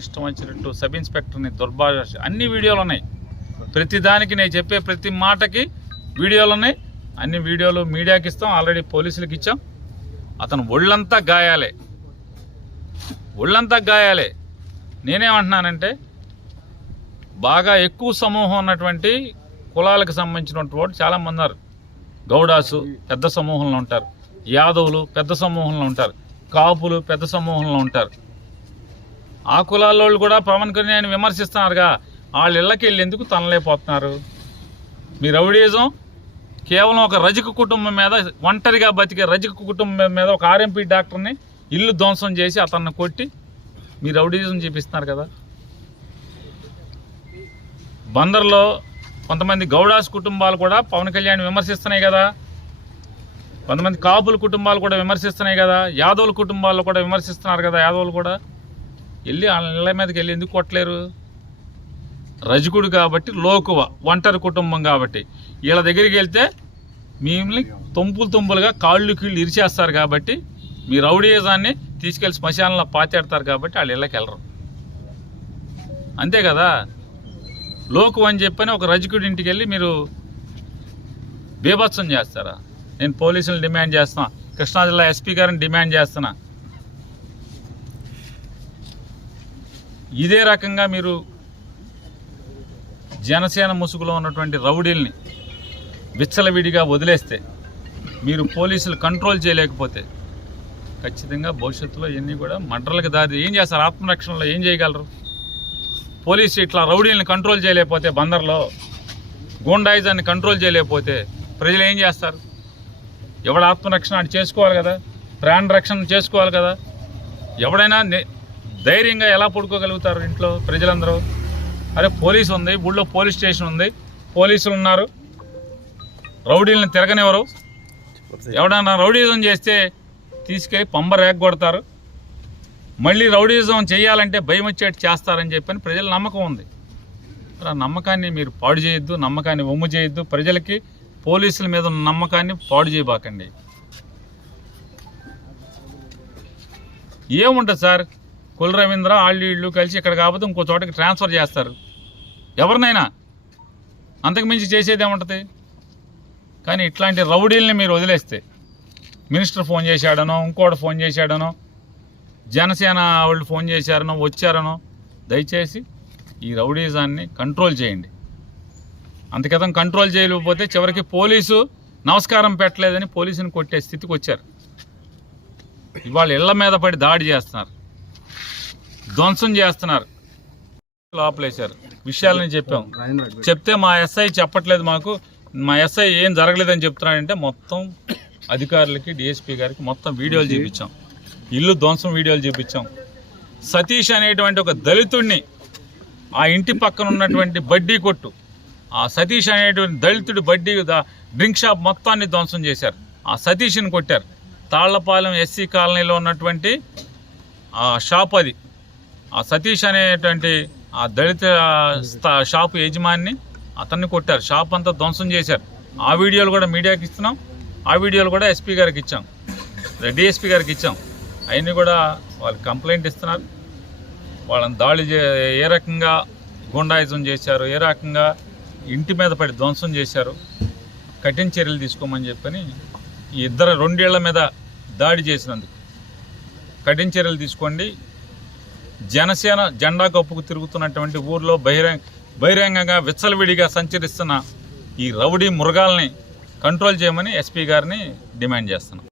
ఇష్టం వచ్చినట్టు సబ్ ఇన్స్పెక్టర్ని దుర్భాష అన్ని వీడియోలు ఉన్నాయి ప్రతి దానికి నేను చెప్పే ప్రతి మాటకి వీడియోలు ఉన్నాయి అన్ని వీడియోలు మీడియాకి ఇస్తాం. ఆల్రెడీ పోలీసులకు ఇచ్చాం. అతను ఒళ్ళంతా గాయాలే. ఒళ్ళంతా గాయాలే. నేనేమంటున్నానంటే బాగా ఎక్కువ సమూహం ఉన్నటువంటి కులాలకు సంబంధించినటువంటి వాడు చాలామంది ఉన్నారు గౌడాసు పెద్ద సమూహంలో ఉంటారు. యాదవులు పెద్ద సమూహంలో ఉంటారు. కాపులు పెద్ద సమూహంలో ఉంటారు. ఆ కులాల కూడా పవన్ కళ్యాణ్ విమర్శిస్తున్నారుగా. వాళ్ళ ఇళ్ళకి వెళ్ళేందుకు తనలేకపోతున్నారు? మీ రౌడీజం కేవలం ఒక రజక కుటుంబం మీద ఒంటరిగా బతికే రజక కుటుంబం మీద ఒక ఆర్ఎంపీ డాక్టర్ని ఇల్లు ధ్వంసం చేసి అతన్ని కొట్టి మీ రౌడీజం చూపిస్తున్నారు కదా. బందర్లో కొంతమంది గౌడాస్ కుటుంబాలు కూడా పవన్ కళ్యాణ్ విమర్శిస్తున్నాయి కదా. కొంతమంది కాపుల కుటుంబాలు కూడా విమర్శిస్తున్నాయి కదా. యాదవుల కుటుంబాలు కూడా విమర్శిస్తున్నారు కదా యాదవులు కూడా. వెళ్ళి వాళ్ళ ఇళ్ళ మీదకి వెళ్ళి ఎందుకు కొట్టలేరు? రజకుడు కాబట్టి లోకువ ఒంటరి కుటుంబం కాబట్టి. వీళ్ళ దగ్గరికి వెళ్తే మిమ్మల్ని తుంపులు తుంపులుగా కాళ్ళు కీళ్ళు ఇరిచేస్తారు కాబట్టి మీ రౌడీజాన్ని తీసుకెళ్ళి శ్మశానంలో పాతేడతారు కాబట్టి వాళ్ళు ఇళ్ళకి వెళ్ళరు. అంతే కదా? లోకు అని చెప్పని ఒక రజకుడి ఇంటికి వెళ్ళి మీరు బీభత్సం చేస్తారా? నేను పోలీసులు డిమాండ్ చేస్తున్నా కృష్ణా జిల్లా ఎస్పీ గారిని డిమాండ్ చేస్తున్నా. ఇదే రకంగా మీరు జనసేన ముసుగులో ఉన్నటువంటి రౌడీల్ని విచ్చలవిడిగా వదిలేస్తే మీరు పోలీసులు కంట్రోల్ చేయలేకపోతే ఖచ్చితంగా భవిష్యత్తులో ఇవన్నీ కూడా మంటలకు దారి ఏం చేస్తారు? ఆత్మరక్షణలో ఏం చేయగలరు? పోలీసు ఇట్లా రౌడీలను కంట్రోల్ చేయలేకపోతే బందర్లో గూండాయిజాన్ని కంట్రోల్ చేయలేకపోతే ప్రజలు ఏం చేస్తారు? ఎవడ ఆత్మరక్షణ అది చేసుకోవాలి కదా? ప్రాణ రక్షణ చేసుకోవాలి కదా? ఎవడైనా నే- ధైర్యంగా ఎలా పడుకోగలుగుతారు ఇంట్లో ప్రజలందరూ? అరే పోలీస్ ఉంది ఊళ్ళో పోలీస్ స్టేషన్ ఉంది పోలీసులు ఉన్నారు. రౌడీలను తిరగనివ్వరు. ఎవడన్నా రౌడీజం చేస్తే తీసుకెళ్ళి పంబ రేగ కొడతారు మళ్ళీ రౌడీజం చేయాలంటే భయం వచ్చేట్టు చేస్తారని చెప్పని ప్రజల నమ్మకం ఉంది. మరి ఆ నమ్మకాన్ని మీరు పాడు చేయొద్దు నమ్మకాన్ని ఒమ్ము చేయొద్దు. ప్రజలకి పోలీసుల మీద ఉన్న నమ్మకాన్ని పాడు చేయబాకండి. ఏముంటుంది సార్? కుల రవీంద్ర వాళ్ళు వీళ్ళు కలిసి ఇక్కడ కాకపోతే ఇంకో చోటకి ట్రాన్స్ఫర్ చేస్తారు. ఎవరినైనా. అంతకుమించి చేసేది ఏముంటుంది? కానీ ఇట్లాంటి రౌడీల్ని మీరు వదిలేస్తే. మినిస్టర్ ఫోన్ చేశాడనో ఇంకోటి ఫోన్ చేశాడనో జనసేన వాళ్ళు ఫోన్ చేశారనో వచ్చారనో దయచేసి ఈ రౌడీజాన్ని కంట్రోల్ చేయండి. అంతకితం కంట్రోల్ చేయలేకపోతే చివరికి పోలీసు నమస్కారం పెట్టలేదని పోలీసుని కొట్టే స్థితికి వచ్చారు. ఇవాళ ఇళ్ళ మీద పడి దాడి చేస్తున్నారు. ధ్వంసం చేస్తున్నారు. లోపలేశారు. విషయాలని చెప్పాం. చెప్తే మా ఎస్ఐ చెప్పట్లేదు మాకు. మా ఎస్ఐ ఏం జరగలేదని చెప్తున్నాడంటే మొత్తం అధికారులకి డిఎస్పీ గారికి మొత్తం వీడియోలు చూపించాం. ఇల్లు ధ్వంసం వీడియోలు చూపించాం. సతీష్ అనేటువంటి ఒక దళితుడిని ఆ ఇంటి పక్కన ఉన్నటువంటి బడ్డీ కొట్టు ఆ సతీష్ అనేటువంటి దళితుడి బడ్డీ డ్రింక్ షాప్ మొత్తాన్ని ధ్వంసం చేశారు. ఆ సతీష్ని కొట్టారు. తాళ్ళపాలెం ఎస్సీ కాలనీలో ఉన్నటువంటి ఆ షాప్ అది. ఆ సతీష్ అనేటువంటి ఆ దళిత షాపు యజమాని అతన్ని కొట్టారు. షాప్ అంతా ధ్వంసం చేశారు. ఆ వీడియోలు కూడా మీడియాకి ఇస్తున్నాం. ఆ వీడియోలు కూడా ఎస్పీ గారికి ఇచ్చాం. డిఎస్పీ గారికి ఇచ్చాం. అవన్నీ కూడా వాళ్ళు కంప్లైంట్ ఇస్తున్నారు. వాళ్ళని దాడి చే ఏ రకంగా గుండాయిజం చేశారు ఏ రకంగా ఇంటి మీద పడి ధ్వంసం చేశారు కఠిన చర్యలు తీసుకోమని చెప్పని ఈ ఇద్దరు రెండేళ్ళ మీద దాడి చేసినందుకు. కఠిన చర్యలు తీసుకోండి. జనసేన జెండా కప్పుకు తిరుగుతున్నటువంటి ఊర్లో బహిరంగ బహిరంగంగా విచ్చలవిడిగా సంచరిస్తున్న ఈ రౌడీ మృగాల్ని కంట్రోల్ చేయమని ఎస్పీ గారిని డిమాండ్ చేస్తున్నాం.